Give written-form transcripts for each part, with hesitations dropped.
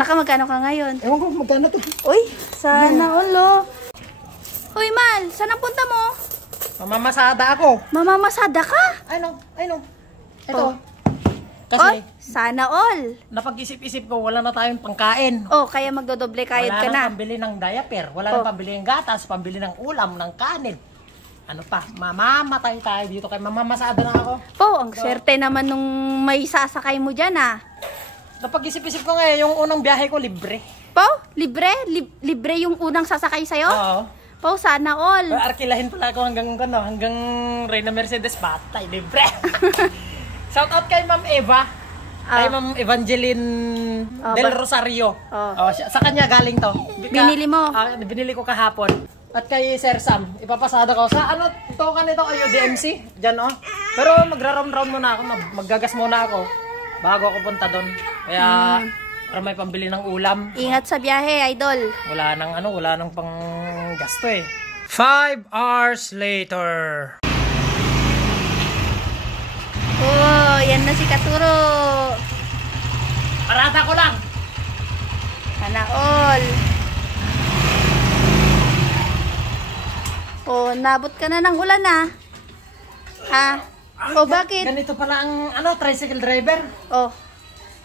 Nakamagkano ka ngayon? Ewan ko magkano to. Uy, sana all. Uy, Mal, saan ang punta mo? Mamamasada ako. Mamamasada ka? Ano? Ito. Oh. Kasi, sana all. napag-isip-isip ko, wala na tayong pangkain. Kaya magdodoble kayod ka Wala na. na pambili ng diaper, wala na pambili ng gatas, pambili ng ulam, ng kanin. Ano pa, mamamatay tayo dito kaya mamamasada na ako. Ang swerte naman nung may sasakay mo dyan Napag-isip-isip ko ngayon, yung unang biyahe ko libre. Libre? Libre yung unang sasakay sa'yo? Oo. Sana all. Arkilahin pala ako hanggang Reyna Mercedes, batay, libre. Shout out kay Ma'am Eva. Kay Ma'am Evangeline Del Rosario. Sa kanya galing to. Binili mo? Binili ko kahapon. At kay Sir Sam, ipapasada ko sa token nito kayo DMC. Diyan Pero magra-round muna ako, maggagas muna ako bago ako punta doon. Kaya para may pambili ng ulam. Ingat sa biyahe, idol. Wala nang pang gasto 5 hours later. Yan na si Katuro. Parada ko lang. Sana all. Nabot ka na ng ulan bakit? Ganito pala ang tricycle driver.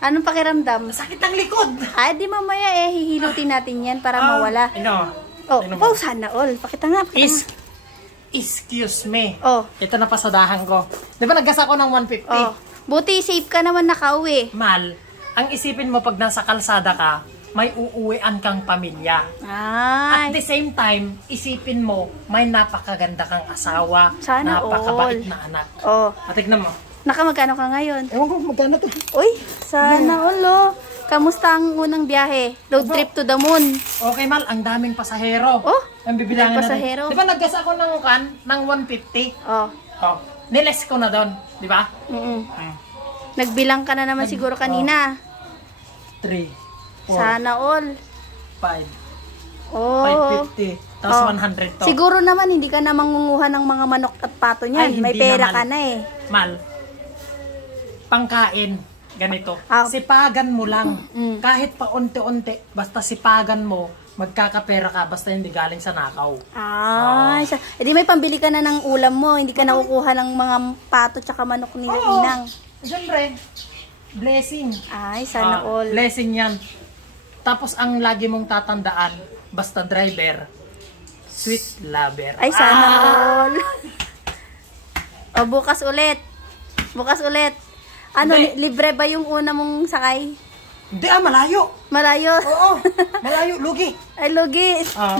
Anong pakiramdam? Sakit ang likod. Di mamaya hihilutin natin yan para mawala. Sana all. Pakita nga. Excuse me. Ito na pasadahan ko. Di ba naggas ako ng 150? Buti safe ka naman nakauwi. Mal, ang isipin mo pag nasa kalsada ka, may uuwian kang pamilya. At the same time, isipin mo, may napakaganda kang asawa, sana napakabait na anak. Tignan mo. Nakamagkano ka ngayon? Ewan ko magkano to. Uy, sana all. Kamusta ang unang biyahe? Road trip to the moon. Okay, Mal, ang daming pasahero. Ang bibilangin pasahero. Di ba naggas ako ng 150? Niles ko na doon, di ba? Nagbilang ka na naman siguro kanina. 3, 4, sana all. 5. 550. Tapos 100 to. Siguro naman hindi ka na mangunguha ng mga manok at pato niyan. May pera ka na Mal, pangkain, ganito. Sipagan mo lang. Kahit pa unti-unti, basta sipagan mo, magkakapera ka, basta hindi galing sa nakaw. Edi may pambili ka na ng ulam mo. Hindi ka nakukuha ng mga pato tsaka manok ni Inang. Siyempre, blessing. Sana all. Blessing yan. Tapos ang lagi mong tatandaan, basta driver, sweet lover. Sana all. Bukas ulit. Libre ba yung una mong sakay? Hindi malayo. Malayo? Oo, malayo. Lugi. Lugi.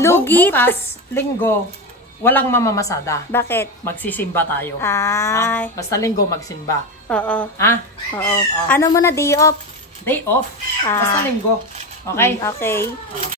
Lugit. Bukas, linggo, walang mamamasada. Bakit? Magsisimba tayo. Basta linggo magsimba. Oo. Oo. Ano mo na, day off? Day off. Basta linggo. Okay? Okay.